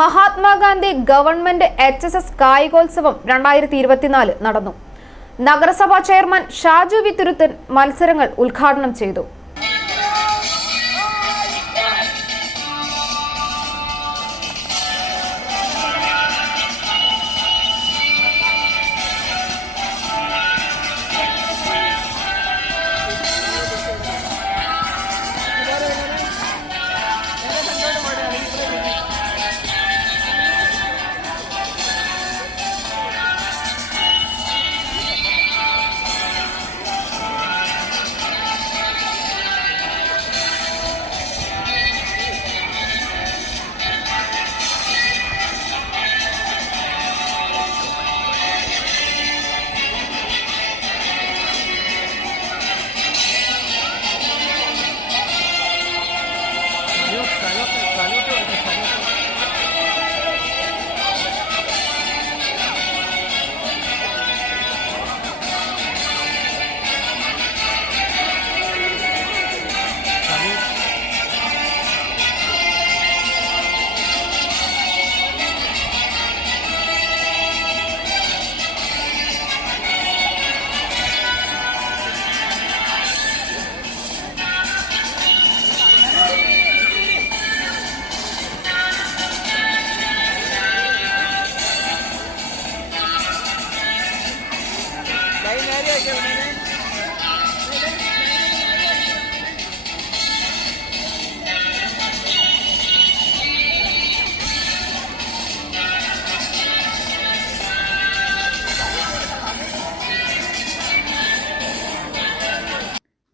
Mahatma Gandhi government H S S കായികോത്സവം രണ്ടായിരത്തി ഇരുപത്തിനാല് നടന്നു. നഗരസഭാ ചെയർമാൻ ഷാജു വിത്തുരുത്തൻ മത്സരങ്ങൾ ഉദ്ഘാടനം ചെയ്തു. Saludos, saludos.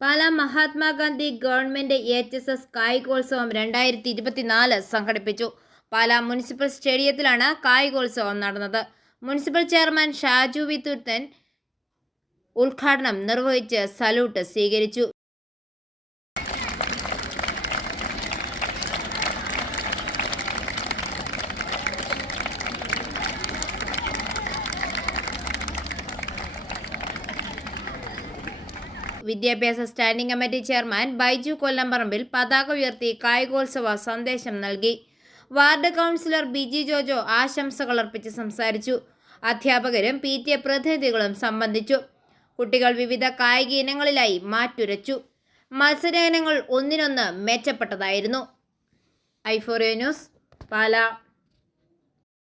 Pala Mahatma Gandhi government H S S കായികോത്സവം രണ്ടായിരത്തി ഇരുപത്തിനാല് സംഘടിപ്പിച്ചു. പാല മുനിസിപ്പൽ സ്റ്റേഡിയത്തിലാണ് കായികോത്സവം നടന്നത്. മുനിസിപ്പൽ ചെയർമാൻ ഷാജു വിത്തുത്തൻ ഉദ്ഘാടനം നിർവഹിച്ച് സല്യൂട്ട് സ്വീകരിച്ചു. വിദ്യാഭ്യാസ standing committee chairman Baiju Kollamparambil പതാക ഉയർത്തി കായികോത്സവ സന്ദേശം നൽകി. വാർഡ് കൗൺസിലർ ബിജി ജോജോ ആശംസകൾ അർപ്പിച്ച് സംസാരിച്ചു. അധ്യാപകരും പി ടി എ പ്രതിനിധികളും സംബന്ധിച്ചു. കുട്ടികൾ വിവിധ കായിക ഇനങ്ങളിലായി മാറ്റുരച്ചു. മത്സര ഇനങ്ങൾ ഒന്നിനൊന്ന് മെച്ചപ്പെട്ടതായിരുന്നു. ഐഫോറിയോ ന്യൂസ് പാല.